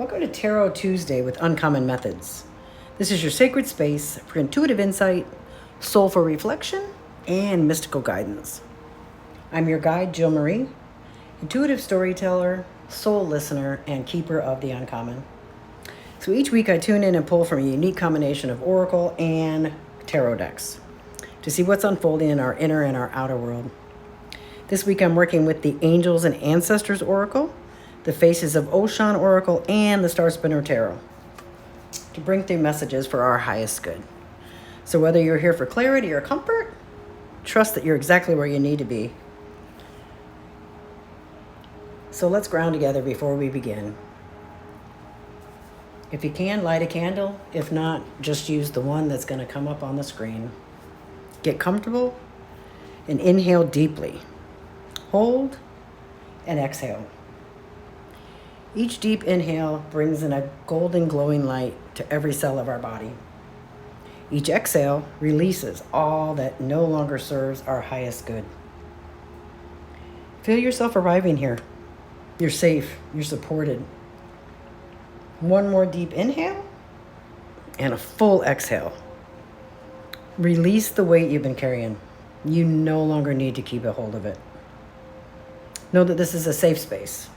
Welcome to Tarot Tuesday with Uncommon Methods. This is your sacred space for intuitive insight, soulful reflection, and mystical guidance. I'm your guide, Jill Marie, intuitive storyteller, soul listener, and keeper of the uncommon. So each week I tune in and pull from a unique combination of oracle and tarot decks to see what's unfolding in our inner and our outer world. This week I'm working with the Angels and Ancestors Oracle, the Faces of Oshun Oracle, and the Star Spinner Tarot to bring through messages for our highest good. So whether you're here for clarity or comfort, trust that you're exactly where you need to be. So let's ground together before we begin. If you can, light a candle. If not, just use the one that's going to come up on the screen. Get comfortable and inhale deeply. Hold and exhale. Each deep inhale brings in a golden glowing light to every cell of our body. Each exhale releases all that no longer serves our highest good. Feel yourself arriving here. You're safe. You're supported. One more deep inhale and a full exhale. Release the weight you've been carrying. You no longer need to keep a hold of it. Know that this is a safe space.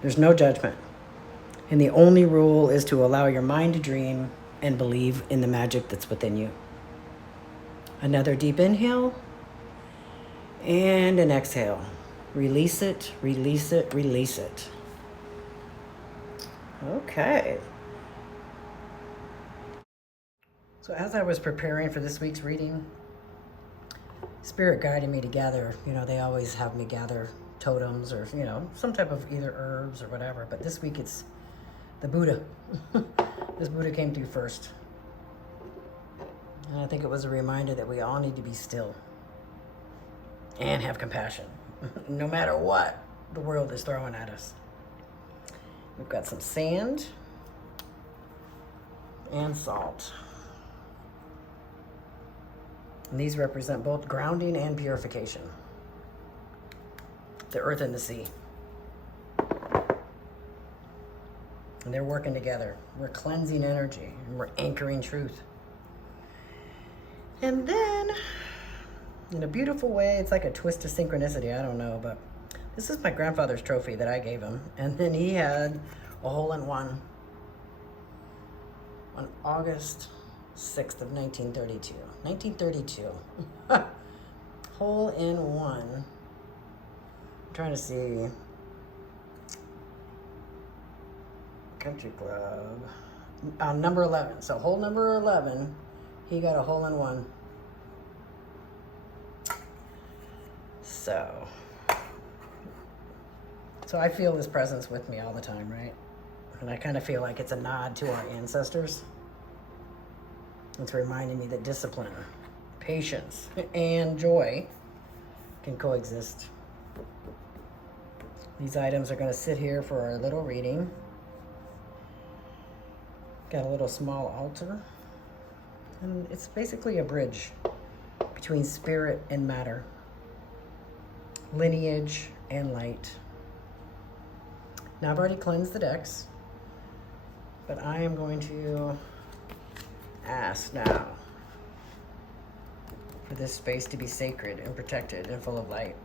There's no judgment. And the only rule is to allow your mind to dream and believe in the magic that's within you. Another deep inhale and an exhale. Release it, release it, release it. Okay. So as I was preparing for this week's reading, Spirit guided me to gather, they always have me gather totems or, some type of either herbs or whatever. But this week it's the Buddha. This Buddha came through first. And I think it was a reminder that we all need to be still and have compassion, no matter what the world is throwing at us. We've got some sand and salt. And these represent both grounding and purification. The earth and the sea. And they're working together. We're cleansing energy and we're anchoring truth. And then, in a beautiful way, it's like a twist of synchronicity, I don't know, but this is my grandfather's trophy that I gave him. And then he had a hole-in-one on August 6th of 1932. 1932. Hole-in-one. I'm trying to see. Country Club. Number 11. So hole number 11, he got a hole-in-one. So I feel his presence with me all the time, right? And I kind of feel like it's a nod to our ancestors. It's reminding me that discipline, patience, and joy can coexist. These items are going to sit here for our little reading. Got a little small altar. And it's basically a bridge between spirit and matter, lineage and light. Now I've already cleansed the decks, but I am going to ask now for this space to be sacred and protected and full of light.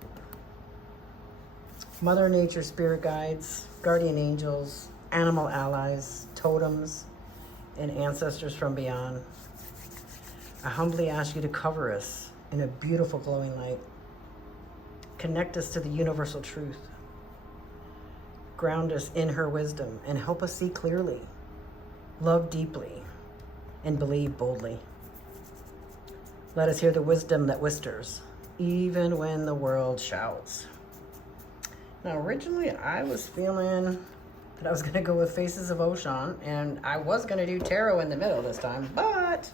Mother Nature, spirit guides, guardian angels, animal allies, totems, and ancestors from beyond, I humbly ask you to cover us in a beautiful glowing light. Connect us to the universal truth. Ground us in her wisdom and help us see clearly, love deeply, and believe boldly. Let us hear the wisdom that whispers, even when the world shouts. Now, originally, I was feeling that I was going to go with Faces of Oshun, and I was going to do tarot in the middle this time, but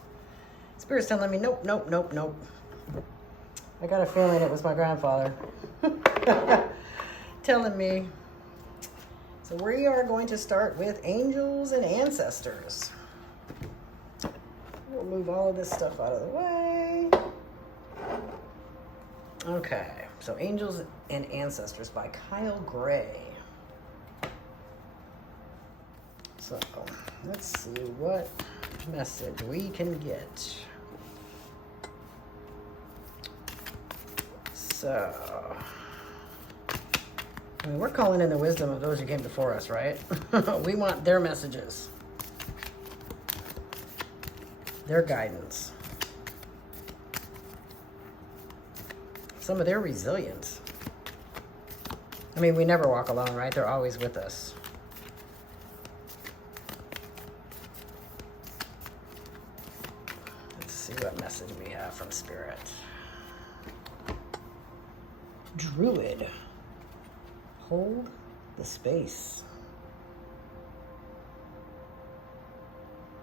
Spirit's telling me, nope. I got a feeling it was my grandfather telling me. So we are going to start with Angels and Ancestors. We'll move all of this stuff out of the way. Okay, so Angels and Ancestors by Kyle Gray. So let's see what message we can get. So, I mean, we're calling in the wisdom of those who came before us, right? We want their messages, their guidance, some of their resilience. I mean, we never walk alone, right? They're always with us. Let's see what message we have from Spirit. Druid. Hold the space.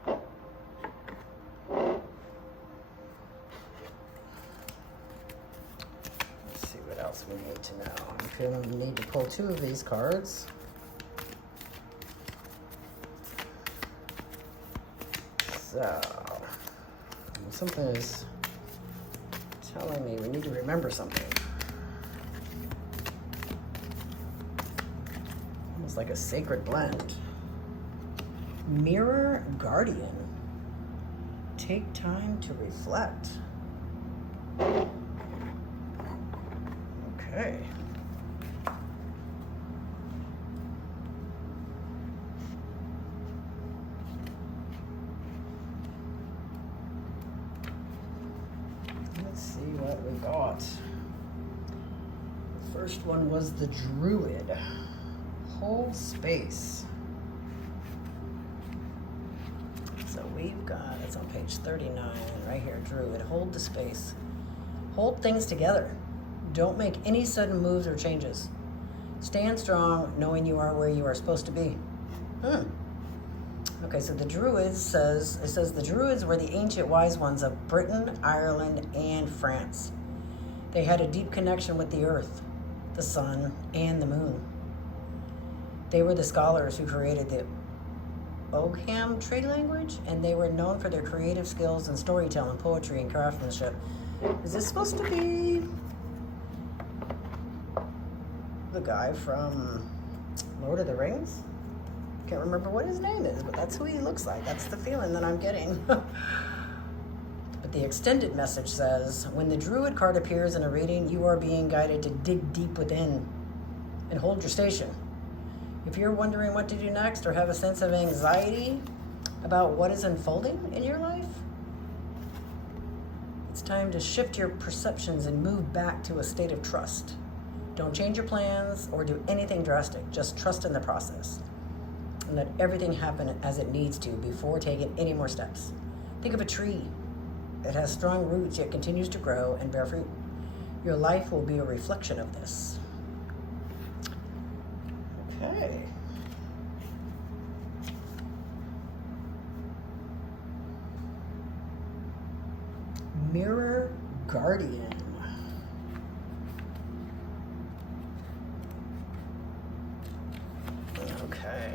Let's see what else we need to know. I'm feeling we need to pull 2 of these cards. So, something is telling me we need to remember something. Almost like a sacred blend. Mirror Guardian. Take time to reflect. Okay. Let's see what we got. The first one was the Druid. Hold space. So we've got, it's on page 39, right here, Druid. Hold the space. Hold things together. Don't make any sudden moves or changes. Stand strong, knowing you are where you are supposed to be. Okay, so the Druids says the Druids were the ancient wise ones of Britain, Ireland, and France. They had a deep connection with the earth, the sun, and the moon. They were the scholars who created the Ogham trade language, and they were known for their creative skills in storytelling, poetry, and craftsmanship. Is this supposed to be the guy from Lord of the Rings? Can't remember what his name is, but that's who he looks like. That's the feeling that I'm getting. But the extended message says, when the Druid card appears in a reading, you are being guided to dig deep within and hold your station. If you're wondering what to do next or have a sense of anxiety about what is unfolding in your life, it's time to shift your perceptions and move back to a state of trust. Don't change your plans or do anything drastic. Just trust in the process and let everything happen as it needs to before taking any more steps. Think of a tree. It has strong roots yet continues to grow and bear fruit. Your life will be a reflection of this. Okay. Mirror Guardian. Okay.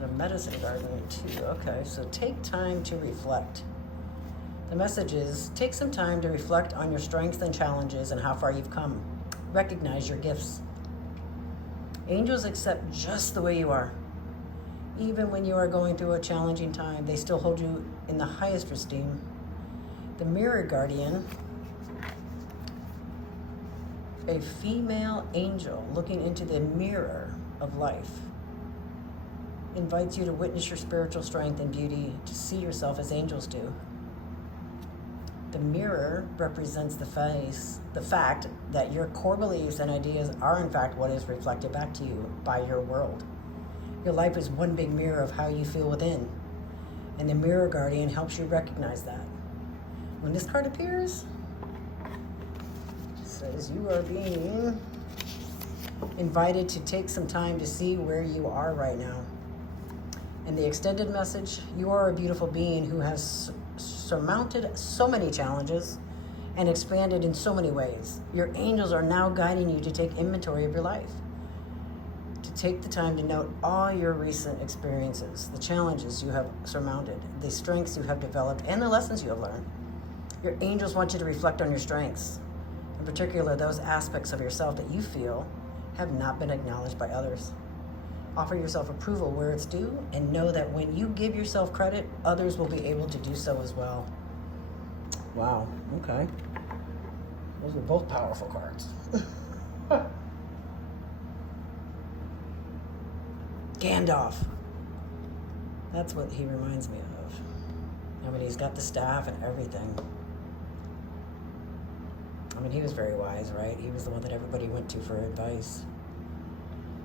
The Medicine Guardian too. Okay, so take time to reflect. The message is, take some time to reflect on your strengths and challenges and how far you've come. Recognize your gifts. Angels accept just the way you are. Even when you are going through a challenging time, they still hold you in the highest esteem. The Mirror Guardian, a female angel looking into the mirror of life, invites you to witness your spiritual strength and beauty, to see yourself as angels do. The mirror represents the fact that your core beliefs and ideas are in fact what is reflected back to you by your world. Your life is one big mirror of how you feel within, and the Mirror Guardian helps you recognize that. When this card appears, it says you are being invited to take some time to see where you are right now. And the extended message, you are a beautiful being who has surmounted so many challenges and expanded in so many ways. Your angels are now guiding you to take inventory of your life, to take the time to note all your recent experiences, the challenges you have surmounted, the strengths you have developed, and the lessons you have learned. Your angels want you to reflect on your strengths, in particular those aspects of yourself that you feel have not been acknowledged by others. Offer yourself approval where it's due, and know that when you give yourself credit, others will be able to do so as well. Wow, okay. Those are both powerful cards. Gandalf. That's what he reminds me of. I mean, he's got the staff and everything. I mean, he was very wise, right? He was the one that everybody went to for advice.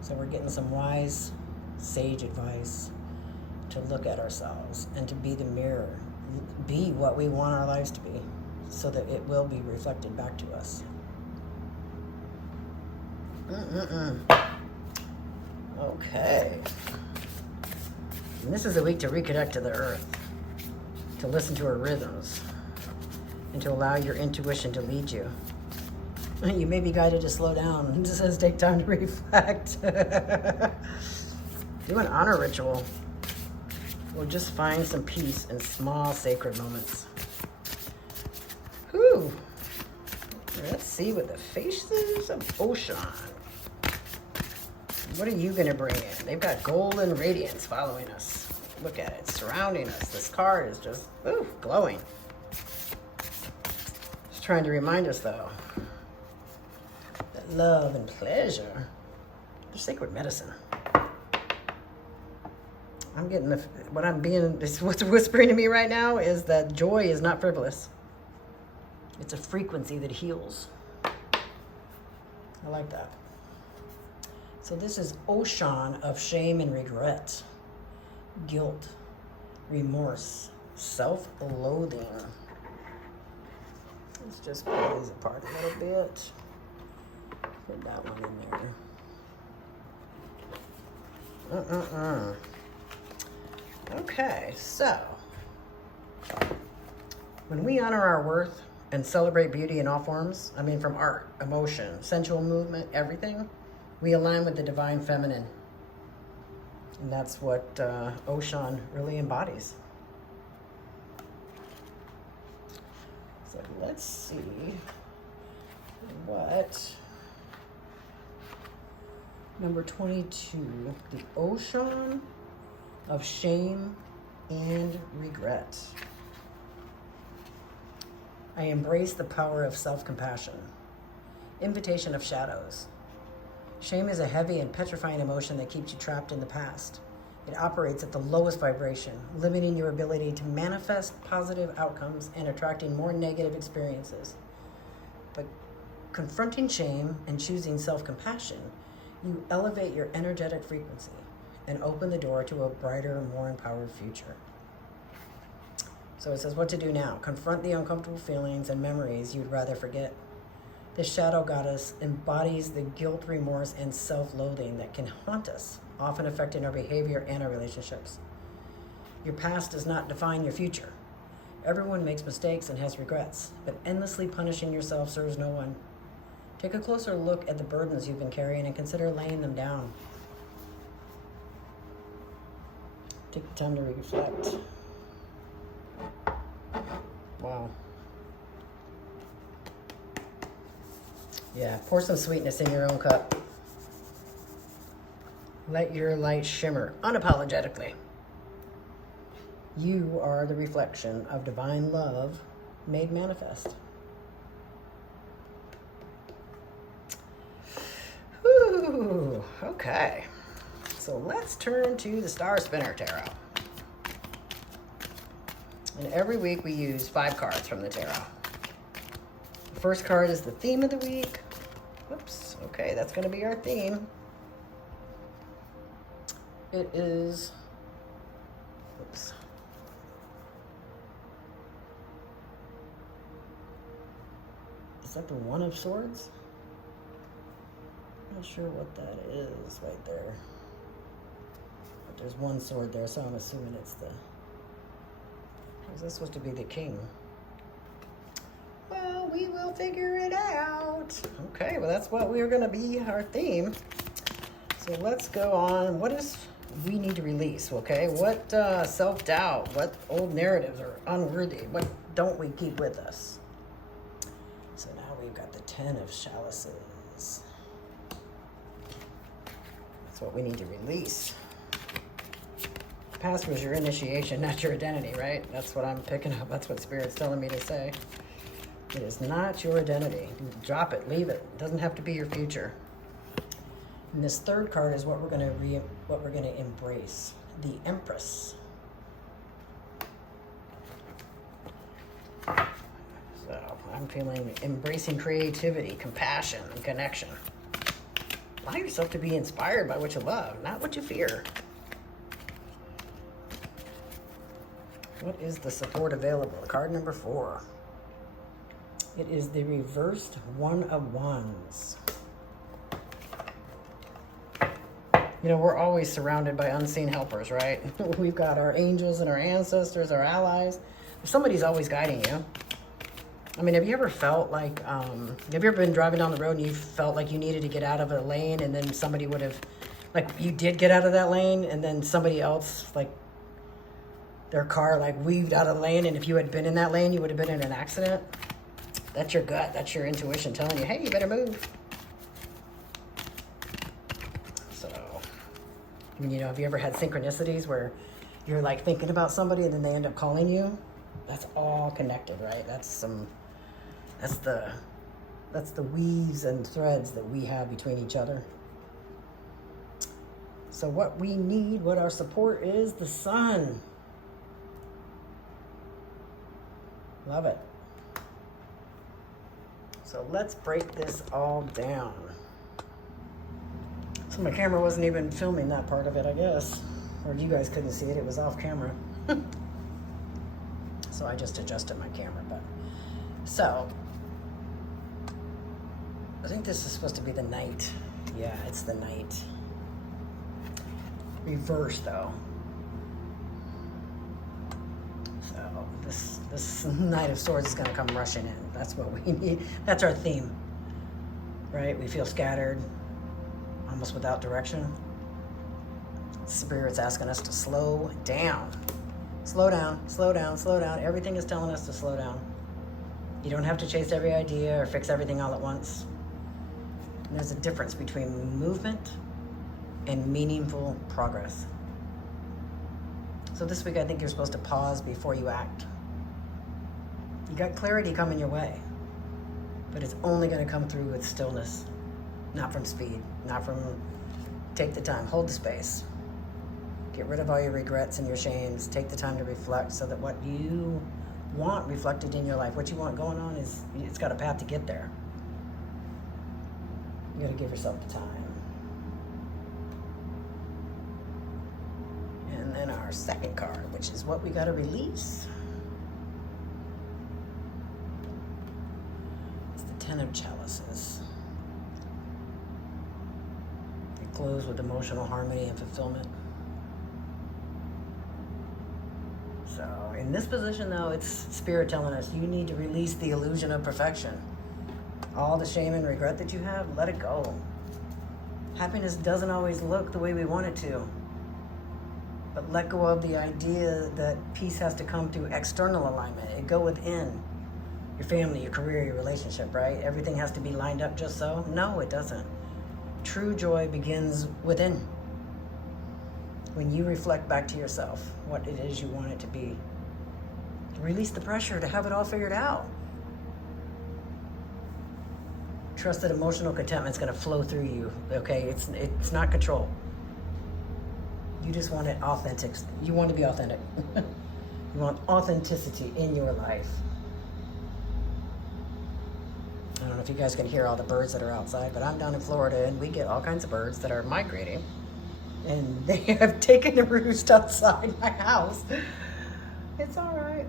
So we're getting some wise, sage advice to look at ourselves and to be the mirror. Be what we want our lives to be so that it will be reflected back to us. Okay. And this is a week to reconnect to the earth, to listen to her rhythms, and to allow your intuition to lead you. You may be guided to slow down. It just says take time to reflect. Do an honor ritual, or just find some peace in small sacred moments. Whew. Let's see what the faces of Oshun. What are you going to bring in? They've got golden radiance following us. Look at it, surrounding us. This card is just, ooh, glowing. Just trying to remind us, though, that love and pleasure, they're sacred medicine. I'm getting what's whispering to me right now is that joy is not frivolous. It's a frequency that heals. I like that. So this is Oshun of shame and regret, guilt, remorse, self-loathing. Let's just pull these apart a little bit. Put that one in there. Okay, so when we honor our worth and celebrate beauty in all forms, I mean from art, emotion, sensual movement, everything, we align with the divine feminine. And that's what Oshun really embodies. So let's see what number 22, the Oshun of shame and regret. I embrace the power of self-compassion. Invitation of shadows. Shame is a heavy and petrifying emotion that keeps you trapped in the past. It operates at the lowest vibration, limiting your ability to manifest positive outcomes and attracting more negative experiences. But confronting shame and choosing self-compassion, you elevate your energetic frequency and open the door to a brighter, more empowered future. So it says what to do now. Confront the uncomfortable feelings and memories you'd rather forget. This shadow goddess embodies the guilt, remorse, and self-loathing that can haunt us, often affecting our behavior and our relationships. Your past does not define your future. Everyone makes mistakes and has regrets, but endlessly punishing yourself serves no one. Take a closer look at the burdens you've been carrying and consider laying them down. Take the time to reflect. Wow. Yeah, pour some sweetness in your own cup. Let your light shimmer unapologetically. You are the reflection of divine love made manifest. Whew, okay. So let's turn to the Star Spinner Tarot. And every week we use 5 cards from the tarot. The first card is the theme of the week. Whoops, okay, that's going to be our theme. It is, oops. Is that the One of Swords? I'm not sure what that is right there. But there's one sword there, so I'm assuming it's the, is this supposed to be the king? Well, we will figure it out. Okay, well that's what we're gonna be, our theme. So let's go on. What is we need to release, okay? What self-doubt, what old narratives are unworthy? What don't we keep with us? So now we've got the 10 of chalices. Let's That's what we need to release. Past was your initiation, not your identity, right? That's what I'm picking up. That's what Spirit's telling me to say. It is not your identity. Drop it, leave it. It doesn't have to be your future. And this third card is what we're going to embrace, the Empress. So I'm feeling embracing creativity, compassion, and connection. Allow yourself to be inspired by what you love, not what you fear. What is the support available? Card number 4. It is the reversed One of Wands. You know, we're always surrounded by unseen helpers, right? We've got our angels and our ancestors, our allies. Somebody's always guiding you. I mean, have you ever felt like, have you ever been driving down the road and you felt like you needed to get out of a lane and then somebody would have, like you did get out of that lane and then somebody else, like their car like weaved out of the lane, and if you had been in that lane, you would have been in an accident? That's your gut, that's your intuition telling you, hey, you better move. So, I mean, you know, have you ever had synchronicities where you're like thinking about somebody and then they end up calling you? That's all connected, right? That's the weaves and threads that we have between each other. So what we need, what our support is, the sun. Love it. So let's break this all down. So my camera wasn't even filming that part of it, I guess. Or you guys couldn't see it, it was off camera. So I just adjusted my camera, but so I think this is supposed to be the night. Yeah, it's the night. Reverse though. So this Knight of Swords is gonna come rushing in. That's what we need. That's our theme, right? We feel scattered, almost without direction. Spirit's asking us to slow down. Slow down, slow down, slow down. Everything is telling us to slow down. You don't have to chase every idea or fix everything all at once. And there's a difference between movement and meaningful progress. So this week I think you're supposed to pause before you act. You got clarity coming your way, but it's only going to come through with stillness, not from speed, not from take the time, hold the space. Get rid of all your regrets and your shames. Take the time to reflect so that what you want reflected in your life, what you want going on, it's got a path to get there. You got to give yourself the time. And then our second card, which is what we got to release. It's the Ten of Chalices. It closes with emotional harmony and fulfillment. So in this position though, it's Spirit telling us you need to release the illusion of perfection. All the shame and regret that you have, let it go. Happiness doesn't always look the way we want it to. But let go of the idea that peace has to come through external alignment. It go within your family, your career, your relationship, right? Everything has to be lined up just so. No, it doesn't. True joy begins within. When you reflect back to yourself what it is you want it to be. Release the pressure to have it all figured out. Trust that emotional contentment is going to flow through you, okay? It's not control. You just want it authentic. You want to be authentic. You want authenticity in your life. I don't know if you guys can hear all the birds that are outside, but I'm down in Florida and we get all kinds of birds that are migrating. And they have taken a roost outside my house. It's all right.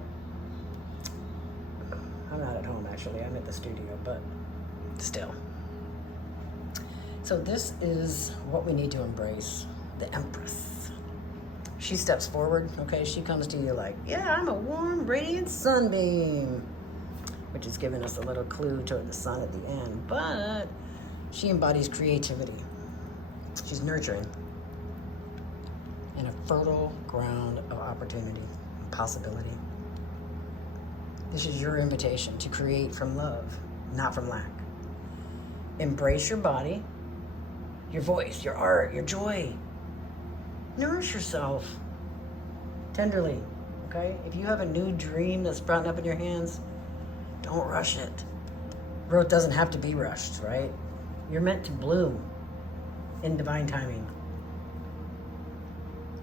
I'm not at home, actually. I'm at the studio, but still. So this is what we need to embrace, the Empress. She steps forward, okay? She comes to you like, yeah, I'm a warm, radiant sunbeam, which is giving us a little clue toward the sun at the end. But she embodies creativity. She's nurturing. And a fertile ground of opportunity and possibility. This is your invitation to create from love, not from lack. Embrace your body, your voice, your art, your joy. Nourish yourself tenderly, okay? If you have a new dream that's sprouting up in your hands, don't rush it. Growth doesn't have to be rushed, right? You're meant to bloom in divine timing.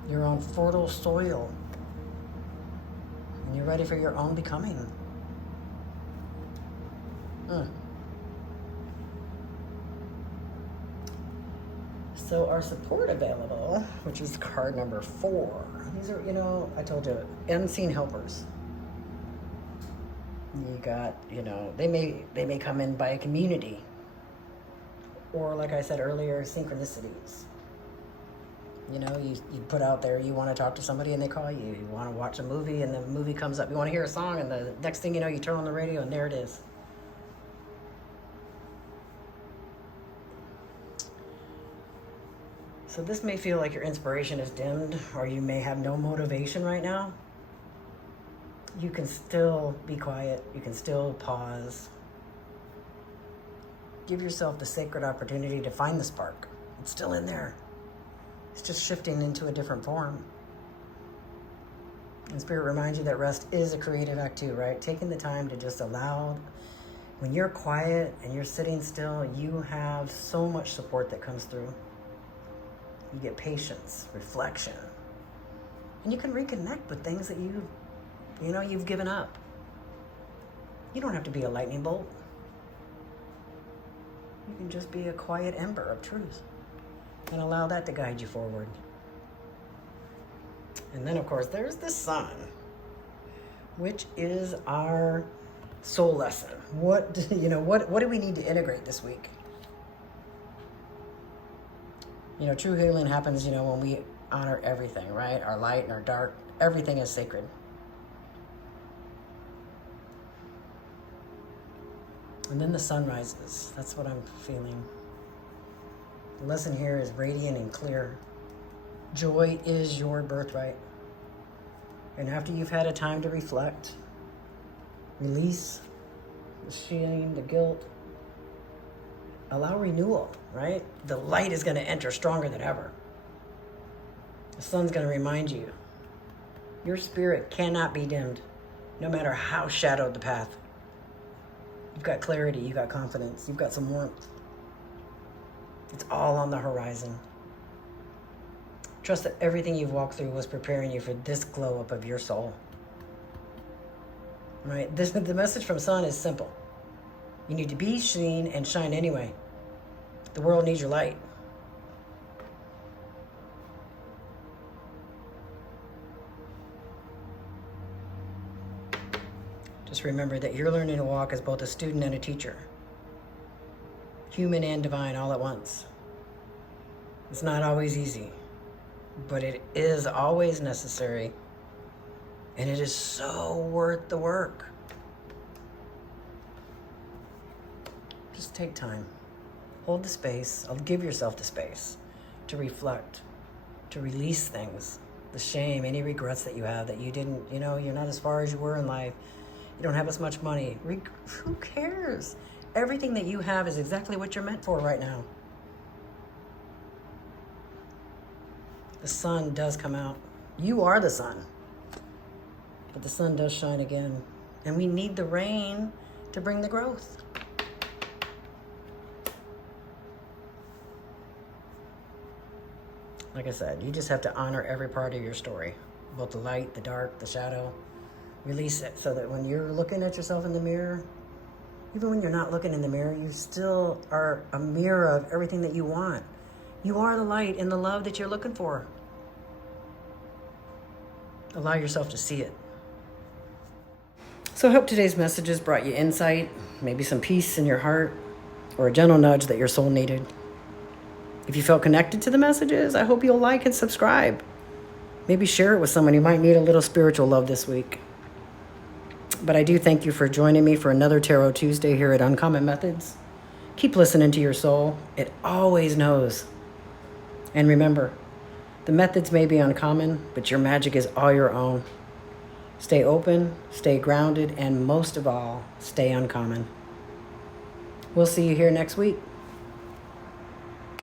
You're on fertile soil, and you're ready for your own becoming. So our support available, which is card number 4. These are, I told you, unseen helpers. You got, they may come in by a community, or like I said earlier, synchronicities. You put out there, you want to talk to somebody and they call you. You want to watch a movie and the movie comes up. You want to hear a song and the next thing you know, you turn on the radio and there it is. So this may feel like your inspiration is dimmed, or you may have no motivation right now. You can still be quiet. You can still pause. Give yourself the sacred opportunity to find the spark. It's still in there. It's just shifting into a different form. And Spirit reminds you that rest is a creative act too, right? Taking the time to just allow. When you're quiet and you're sitting still, you have so much support that comes through. You get patience, reflection, and you can reconnect with things that you've given up. You don't have to be a lightning bolt. You can just be a quiet ember of truth and allow that to guide you forward. And then, of course, there's the sun, which is our soul lesson. What do we need to integrate this week? True healing happens, when we honor everything, right? Our light and our dark, everything is sacred. And then the sun rises. That's what I'm feeling. The lesson here is radiant and clear. Joy is your birthright. And after you've had a time to reflect, release the shame, the guilt, allow renewal, right? The light is going to enter stronger than ever. The sun's going to remind you, your spirit cannot be dimmed, no matter how shadowed the path. You've got clarity, you've got confidence, you've got some warmth. It's all on the horizon. Trust that everything you've walked through was preparing you for this glow up of your soul. Right? The message from Sun is simple. You need to be seen and shine anyway. The world needs your light. Just remember that you're learning to walk as both a student and a teacher. Human and divine all at once. It's not always easy, but it is always necessary. And it is so worth the work. Just take time. Hold the space. Give yourself the space to reflect, to release things, the shame, any regrets that you have that you didn't, you're not as far as you were in life. You don't have as much money. Who cares? Everything that you have is exactly what you're meant for right now. The sun does come out. You are the sun. But the sun does shine again. And we need the rain to bring the growth. Like I said, you just have to honor every part of your story, both the light, the dark, the shadow. Release it so that when you're looking at yourself in the mirror, even when you're not looking in the mirror, you still are a mirror of everything that you want. You are the light and the love that you're looking for. Allow yourself to see it. So I hope today's messages brought you insight, maybe some peace in your heart, or a gentle nudge that your soul needed. If you felt connected to the messages, I hope you'll like and subscribe. Maybe share it with someone who might need a little spiritual love this week. But I do thank you for joining me for another Tarot Tuesday here at Uncommon Methods. Keep listening to your soul. It always knows. And remember, the methods may be uncommon, but your magic is all your own. Stay open, stay grounded, and most of all, stay uncommon. We'll see you here next week.